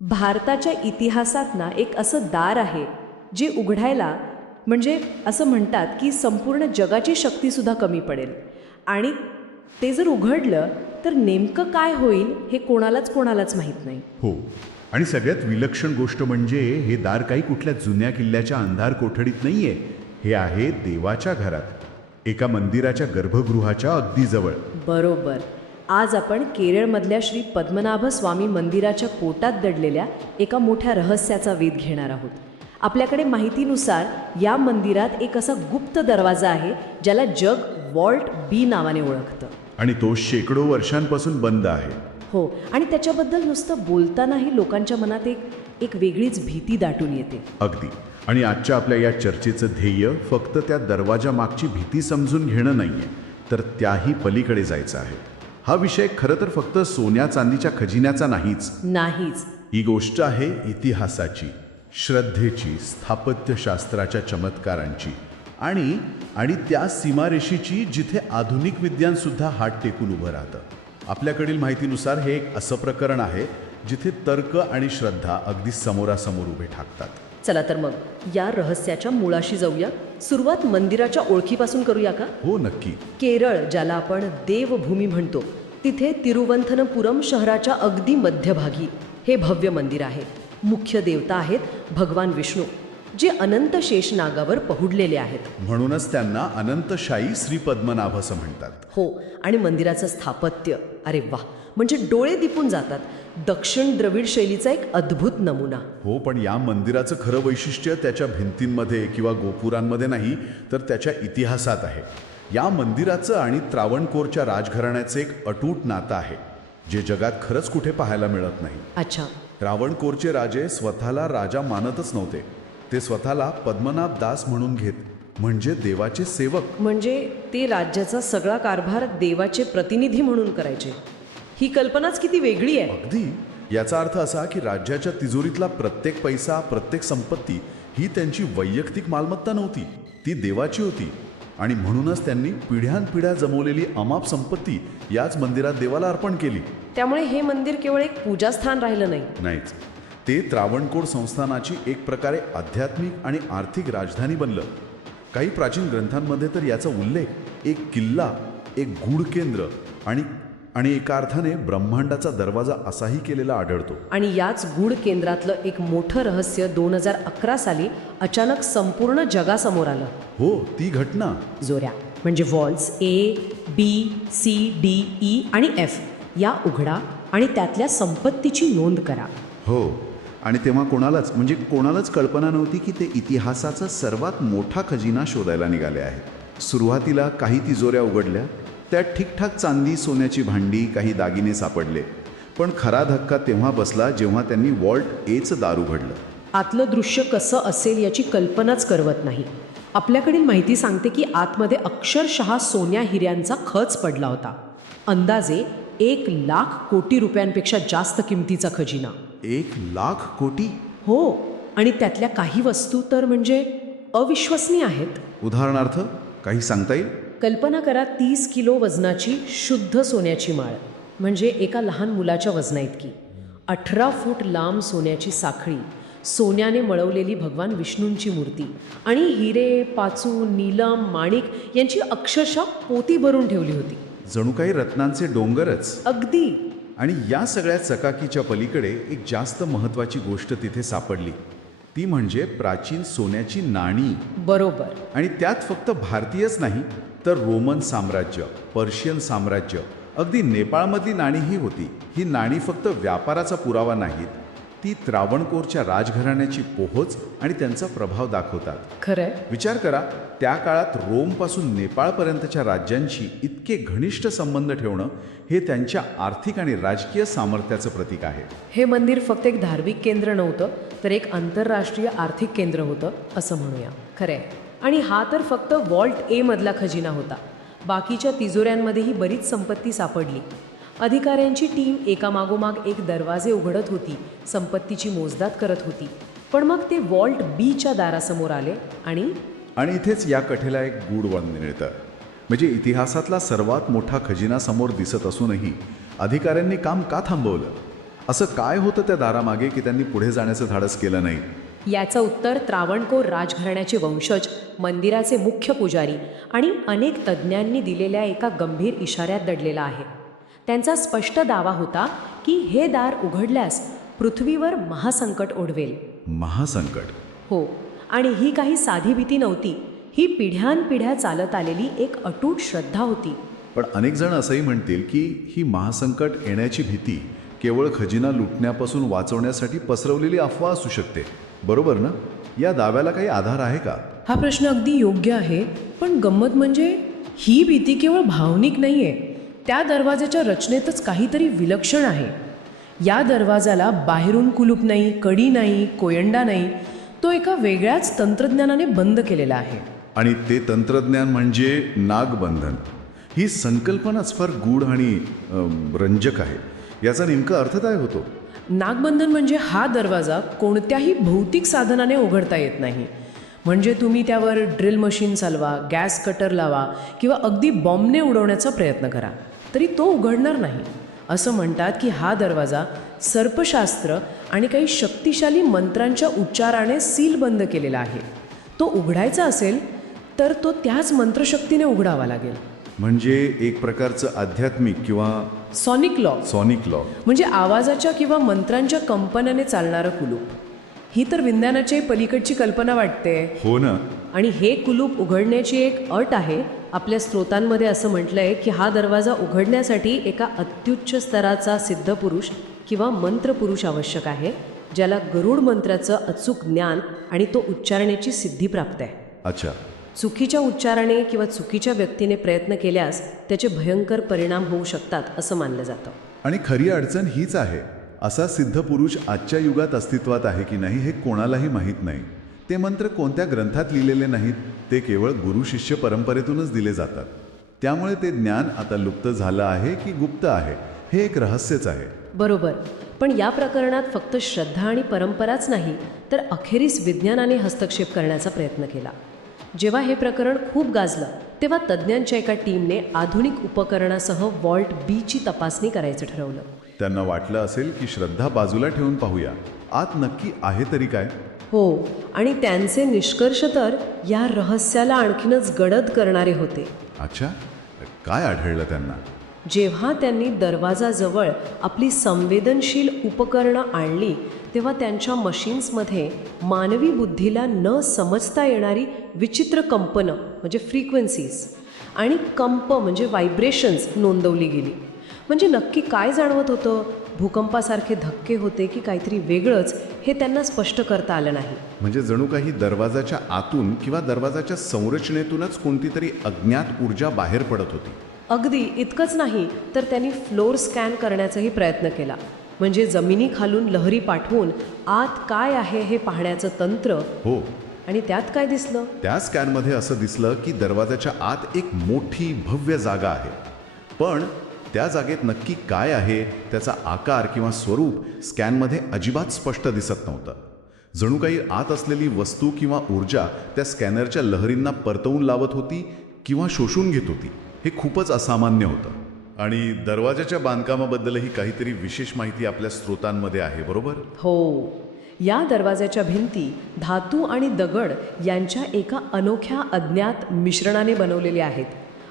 भारताच्या इतिहासात ना एक असं दार आहे जे उघडायला म्हणजे असं म्हणतात की संपूर्ण जगाची शक्तीसुद्धा कमी पडेल. आणि ते जर उघडलं तर नेमकं काय होईल हे कोणालाच कोणालाच माहीत नाही. हो. आणि सगळ्यात विलक्षण गोष्ट म्हणजे हे दार काही कुठल्या जुन्या किल्ल्याच्या अंधार कोठडीत नाहीये. हे आहे देवाच्या घरात एका मंदिराच्या गर्भगृहाच्या अगदी जवळ. बरोबर. आज आपण केरळमधल्या श्री पद्मनाभ स्वामी मंदिराच्या पोटात दडलेल्या एका मोठ्या रहस्याचा वेध घेणार आहोत. आपल्याकडे माहितीनुसार या मंदिरात एक असा गुप्त दरवाजा आहे ज्याला जग वॉल्ट बी नावाने ओळखतं. आणि तो शेकडो वर्षांपासून बंद आहे. हो आणि त्याच्याबद्दल नुसतं बोलतानाही लोकांच्या मनात एक एक वेगळीच भीती दाटून येते. अगदी. आणि आजच्या आपल्या या चर्चेचं ध्येय फक्त त्या दरवाजामागची भीती समजून घेणं नाहीये तर त्याही पलीकडे जायचं आहे. हा विषय खरं तर फक्त सोन्या चांदीच्या खजिन्याचा नाहीच. नाहीच. ही गोष्ट आहे इतिहासाची श्रद्धेची स्थापत्यशास्त्राच्या चमत्कारांची. आणि आणि त्या सीमारेषेची जिथे आधुनिक विज्ञानसुद्धा हात टेकून उभं राहतं. आपल्याकडील माहितीनुसार हे एक असं प्रकरण आहे जिथे तर्क आणि श्रद्धा अगदी समोरासमोर उभे ठाकतात. चला तर मग या रहस्याच्या मुळाशी जाऊया. सुरुवात मंदिराच्या ओळखीपासून करूया का? हो नक्की. केरळ ज्याला आपण देवभूमी म्हणतो तिथे तिरुवंथनपुरम शहराच्या अगदी मध्यभागी हे भव्य मंदिर आहे. मुख्य देवता आहेत भगवान विष्णू. जे अनंत शेष नागावर पहुडलेले आहेत. म्हणूनच त्यांना अनंतशाही श्री पद्मनाभ असं म्हणतात. हो आणि मंदिराचं स्थापत्य अरे वा म्हणजे डोळे दिपून जातात. दक्षिण द्रविड शैलीचा एक अद्भुत नमुना. हो पण या मंदिराचं खरं वैशिष्ट्य त्याच्या भिंतींमध्ये किंवा गोपुरांमध्ये नाही तर त्याच्या इतिहासात आहे. या मंदिराचं आणि त्रावणकोरच्या राजघराण्याचं एक अटूट नातं आहे जे जगात खरंच कुठे पाहायला मिळत नाही. अच्छा. त्रावणकोरचे राजे स्वतःला राजा मानतच नव्हते. ते स्वतःला पद्मनाभ दास म्हणून घेत म्हणजे देवाचे सेवक. म्हणजे ते राज्याचा सगळा कारभार देवाचे प्रतिनिधी म्हणून करायचे. ही कल्पनाच किती वेगळी आहे. अगदी. याचा अर्थ असा की राज्याच्या तिजोरीतला प्रत्येक पैसा प्रत्येक संपत्ती ही त्यांची वैयक्तिक मालमत्ता नव्हती ती देवाची होती. आणि म्हणूनच त्यांनी पिढ्यानपिढ्या जमवलेली अमाप संपत्ती याच मंदिरात देवाला अर्पण केली. त्यामुळे हे मंदिर केवळ एक पूजास्थान राहिलं नाही. नाहीच. ते त्रावणकोर संस्थानाची एक प्रकारे आध्यात्मिक आणि आर्थिक राजधानी बनलं. काही प्राचीन ग्रंथांमध्ये तर याचा उल्लेख एक किल्ला एक गूढ केंद्र आणि आणि एका अर्थाने ब्रह्मांडाचा दरवाजा असाही केलेला आढळतो. आणि याच गूढ केंद्रातलं एक मोठं रहस्य दोन हजार अकरा साली अचानक संपूर्ण जगासमोर आलं. हो ती घटना. जोऱ्या म्हणजे walls A B C D E आणि एफ या उघडा आणि त्यातल्या संपत्तीची नोंद करा. हो. आणि तेव्हा कोणालाच म्हणजे कोणालाच कल्पना नव्हती की ते इतिहासाचा सर्वात मोठा खजिना शोधायला निघाले आहेत. सुरुवातीला काही तिजोऱ्या उघडल्या त्यात ठीकठाक चांदी सोन्याची भांडी काही दागिने सापडले. पण खरा धक्का तेव्हा बसला जेव्हा त्यांनी वॉल्ट एचं दार उघडलं आतलं दृश्य कसं असेल याची कल्पनाच करवत नाही. आपल्याकडील माहिती सांगते की आतमध्ये अक्षरशः सोन्या हिऱ्यांचा खच पडला होता. अंदाजे एक लाख कोटी रुपयांपेक्षा जास्त किमतीचा खजिना. एक लाख कोटी. हो आणि त्यातल्या काही वस्तू तर म्हणजे अविश्वसनीय आहेत. उदाहरणार्थ काही सांगता येईल? कल्पना करा तीस किलो वजनाची शुद्ध सोन्याची माळ म्हणजे एका लहान मुलाच्या वजना इतकी. अठरा फूट लांब सोन्याची साखळी सोन्याने मळवलेली भगवान विष्णूंची मूर्ती आणि हिरे पाचू नीलम माणिक यांची अक्षरशः पोती भरून ठेवली होती. जणू काही रत्नांचे डोंगरच. अगदी. आणि या सगळ्या चकाकीच्या पलीकडे एक जास्त महत्त्वाची गोष्ट तिथे सापडली. ती म्हणजे प्राचीन सोन्याची नाणी. बरोबर. आणि त्यात फक्त भारतीयच नाही तर रोमन साम्राज्य पर्शियन साम्राज्य अगदी नेपाळमधली नाणीही होती. ही नाणी फक्त व्यापाराचा पुरावा नाहीत. ती त्रावणकोरच्या राजघराण्याची पोहोच आणि त्यांचा प्रभाव दाखवतात. खरंय. विचार करा त्या काळात रोमपासून नेपाळपर्यंतच्या राज्यांशी इतके घनिष्ठ संबंध ठेवणं हे त्यांच्या आर्थिक आणि राजकीय सामर्थ्याचं प्रतीक आहे. हे मंदिर फक्त एक धार्मिक केंद्र नव्हतं तर एक आंतरराष्ट्रीय आर्थिक केंद्र होतं असं म्हणूया. खरंय. आणि हा तर फक्त वॉल्ट ए मधला खजिना होता. बाकीच्या तिजोऱ्यांमध्येही बरीच संपत्ती सापडली. अधिकाऱ्यांची टीम एकामागोमाग एक दरवाजे उघडत होती संपत्तीची मोजदात करत होती. पण मग ते वॉल्ट बीच्या दारासमोर आले आणि आणि इथेच या कथेला एक गूढ वर्ण मिळतं. म्हणजे इतिहासातला सर्वात मोठा खजिना समोर दिसत असूनही अधिकाऱ्यांनी काम का थांबवलं? असं काय होतं त्या दारामागे की त्यांनी पुढे जाण्याचं धाडस केलं नाही? याचं उत्तर त्रावणकोर राजघराण्याचे वंशज मंदिराचे मुख्य पुजारी आणि अनेक तज्ज्ञांनी दिलेल्या एका गंभीर इशाऱ्यात दडलेला आहे. त्यांचा स्पष्ट दावा होता की हे दार उघडल्यास पृथ्वीवर महासंकट ओढवेल. महासंकट? हो आणि ही काही साधी भीती नव्हती. ही पिढ्यानपिढ्या चालत आलेली एक अटूट श्रद्धा होती. पण अनेक जण असंही म्हणतील की ही महासंकट येण्याची भीती केवळ खजिना लुटण्यापासून वाचवण्यासाठी पसरवलेली अफवा असू शकते. बरोबर ना? या दाव्याला काही आधार आहे का? हा प्रश्न अगदी योग्य आहे पण गंमत म्हणजे ही भीती केवळ भावनिक नाही आहे त्या दरवाजाच्या रचनेतच काहीतरी विलक्षण आहे. या दरवाजाला बाहेरून कुलूप नाही कडी नाही कोयंडा नाही तो एका वेगळ्याच तंत्रज्ञानाने बंद केलेला आहे. आणि ते तंत्रज्ञान म्हणजे नागबंधन. ही संकल्पनाच फार गूढ आणि रंजक आहे. याचा नेमका अर्थ काय होतो? नागबंधन म्हणजे हा दरवाजा कोणत्याही भौतिक साधनाने उघडता येत नाही. म्हणजे तुम्ही त्यावर ड्रिल मशीन चालवा गॅस कटर लावा किंवा अगदी बॉम्बने उडवण्याचा प्रयत्न करा. तरी तो उघडणार नाही. असं म्हणतात की हा दरवाजा सर्पशास्त्र आणि काही शक्तिशाली मंत्रांच्या उच्चाराने सील बंद केलेला आहे. तो उघडायचा असेल तर तो त्याच मंत्रशक्तीने उघडावा लागेल. म्हणजे एक प्रकारचं आध्यात्मिक किंवा सॉनिक लॉ सॉनिक लॉ म्हणजे आवाजाच्या किंवा मंत्रांच्या कंपनाने चालणारं कुलूप. ही तर विज्ञानाच्या पलीकडची कल्पना वाटते. हो ना. आणि हे कुलूप उघडण्याची एक अट आहे आपल्या स्रोतांमध्ये असं म्हटलंय की हा दरवाजा उघडण्यासाठी एका अत्युच्च स्तराचा सिद्ध पुरुष किंवा मंत्रपुरुष आवश्यक आहे ज्याला गरुड मंत्राचं अचूक ज्ञान आणि तो उच्चारण्याची सिद्धी प्राप्त आहे. अच्छा. चुकीच्या उच्चाराने किंवा चुकीच्या व्यक्तीने प्रयत्न केल्यास त्याचे भयंकर परिणाम होऊ शकतात असं मानलं जातं. आणि खरी अडचण हीच आहे असा सिद्ध पुरुष आजच्या युगात अस्तित्वात आहे की नाही हे कोणालाही माहीत नाही. ते मंत्र कोणत्या ग्रंथात लिहिलेले नाहीत ते केवळ गुरु शिष्य परंपरेतूनच दिले जातात. त्यामुळे ते ज्ञान आता लुप्त झालं आहे की गुप्त आहे हे एक रहस्यच आहे. बरोबर. पण या प्रकरणात फक्त श्रद्धा आणि परंपराच नाही तर अखेरीस विज्ञानाने हस्तक्षेप करण्याचा प्रयत्न केला. जेव्हा हे प्रकरण खूप गाजलं तेव्हा तज्ज्ञांच्या एका टीमने आधुनिक उपकरणासह वॉल्ट बीची तपासणी करायचं ठरवलं. त्यांना वाटलं असेल की श्रद्धा बाजूला ठेवून पाहूया. आत नक्की आहे तरी काय? हो आणि त्यांचे निष्कर्ष तर या रहस्याला आणखीनच गडद करणारे होते. अच्छा काय आढळलं त्यांना? जेव्हा त्यांनी दरवाजाजवळ आपली संवेदनशील उपकरणं आणली तेव्हा त्यांच्या मशीन्समध्ये मानवी बुद्धीला न समजता येणारी विचित्र कंपनं म्हणजे फ्रिक्वेन्सीज आणि कंप म्हणजे व्हायब्रेशन्स नोंदवली गेली. म्हणजे नक्की काय जाणवत होतं? भूकंपासारखे धक्के होते की काहीतरी वेगळंच हे त्यांना स्पष्ट करता आलं नाही. म्हणजे जणू काही दरवाजाच्या आतून किंवा दरवाजाच्या संरचनेतूनच कोणती तरी अज्ञात ऊर्जा बाहेर पडत होती. अगदी इतकंच नाही तर त्यांनी फ्लोर स्कॅन करण्याचाही प्रयत्न केला. म्हणजे जमिनीखालून लहरी पाठवून आत काय आहे हे पाहण्याचं तंत्र. हो. आणि त्यात काय दिसलं? त्या स्कॅनमध्ये असं दिसलं की दरवाजाच्या आत एक मोठी भव्य जागा आहे. पण त्या जागेत नक्की काय आहे त्याचा आकार किंवा स्वरूप स्कॅनमध्ये अजिबात स्पष्ट दिसत नव्हतं. जणू काही आत असलेली वस्तू किंवा ऊर्जा त्या स्कॅनरच्या लहरींना परतवून लावत होती किंवा शोषून घेत होती हे खूपच असामान्य होतं. आणि दरवाजाच्या बांधकामाबद्दलही काहीतरी विशेष माहिती आपल्या स्रोतांमध्ये आहे बरोबर? हो. या दरवाजाच्या भिंती धातू आणि दगड यांच्या एका अनोख्या अज्ञात मिश्रणाने बनवलेल्या आहेत.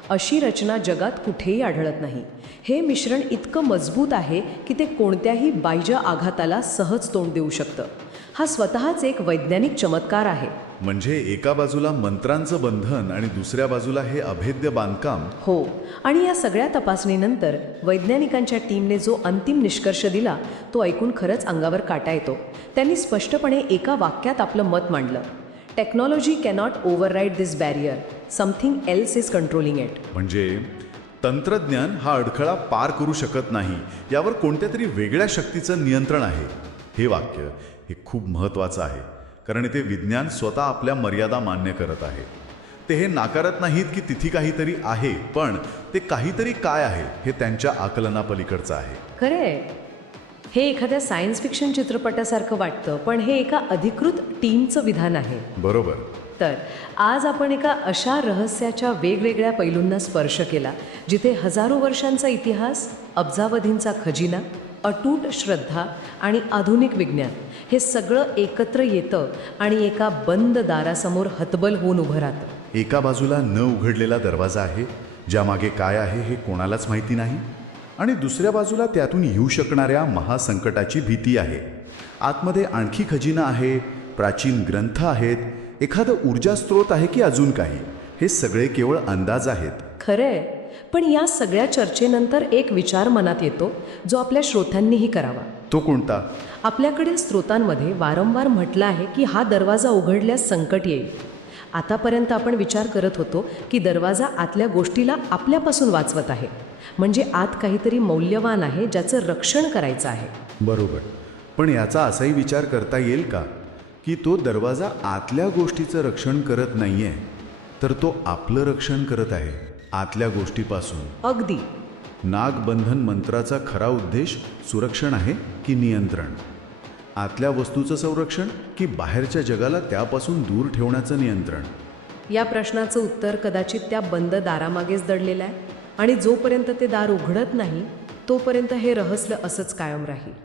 अशी रचना जगात कुठेही आढळत नाही. हे मिश्रण इतकं मजबूत आहे की ते कोणत्याही बाह्य आघाताला सहज तोंड देऊ शकतं. हा स्वतःच एक वैज्ञानिक चमत्कार आहे. म्हणजे एका बाजूला मंत्रांचं बंधन आणि दुसऱ्या बाजूला हे अभेद्य बांधकाम? हो. आणि या सगळ्या तपासणीनंतर वैज्ञानिकांच्या टीमने जो अंतिम निष्कर्ष दिला तो ऐकून खरंच अंगावर काटा येतो. त्यांनी स्पष्टपणे एका वाक्यात आपलं मत मांडलं. Technology cannot override this barrier. Something else is controlling it म्हणजे तंत्रज्ञान हा अडखळा पार करू शकत नाही यावर कोणत्या तरी वेगळ्या शक्तीचं नियंत्रण आहे. हे वाक्य हे खूप महत्त्वाचं आहे कारण ते विज्ञान स्वतः आपल्या मर्यादा मान्य करत आहे. ते हे नाकारत नाहीत की तिथे काहीतरी आहे पण ते काहीतरी काय आहे हे त्यांच्या आकलनापलीकडचं आहे. खरं हे एखाद्या सायन्स फिक्शन चित्रपटासारखं वाटतं पण हे एका अधिकृत टीमचं विधान आहे. बरोबर. तर आज आपण एका अशा रहस्याच्या वेगवेगळ्या पैलूंना स्पर्श केला जिथे हजारो वर्षांचा इतिहास अब्जावधींचा खजिना अटूट श्रद्धा आणि आधुनिक विज्ञान हे सगळं एकत्र येतं आणि एका बंद दारासमोर हतबल होऊन उभं राहतं. एका बाजूला न उघडलेला दरवाजा आहे ज्यामागे काय आहे हे कोणालाच माहिती नाही आणि दुसऱ्या बाजूला त्यातून येऊ शकणाऱ्या महासंकटाची भीती आहे. आतमध्ये आणखी खजिना आहे प्राचीन ग्रंथ आहेत एखादं ऊर्जा स्रोत आहे की अजून काही? हे सगळे केवळ अंदाज आहेत. खरंय. पण या सगळ्या चर्चेनंतर एक विचार मनात येतो जो आपल्या श्रोत्यांनीही करावा. तो कोणता? आपल्याकडील स्रोतांमध्ये वारंवार म्हटलं आहे की हा दरवाजा उघडल्यास संकट येईल. आतापर्यंत आपण विचार करत होतो की दरवाजा आतल्या गोष्टीला आपल्यापासून वाचवत आहे. म्हणजे आत काहीतरी मौल्यवान आहे ज्याचं रक्षण करायचं आहे. बरोबर. पण याचा असाही विचार करता येईल का? की तो दरवाजा आतल्या गोष्टीचं रक्षण करत नाहीये तर तो आपलं रक्षण करत आहे आतल्या गोष्टीपासून. अगदी. नागबंधन मंत्राचा खरा उद्देश सुरक्षण आहे की नियंत्रण? आतल्या वस्तूचं संरक्षण की बाहेरच्या जगाला त्यापासून दूर ठेवण्याचं नियंत्रण? या प्रश्नाचं उत्तर कदाचित त्या बंद दारामागेच दडलेलं आहे आणि जोपर्यंत ते दार उघडत नाही तोपर्यंत हे रहस्य असंच कायम राहील.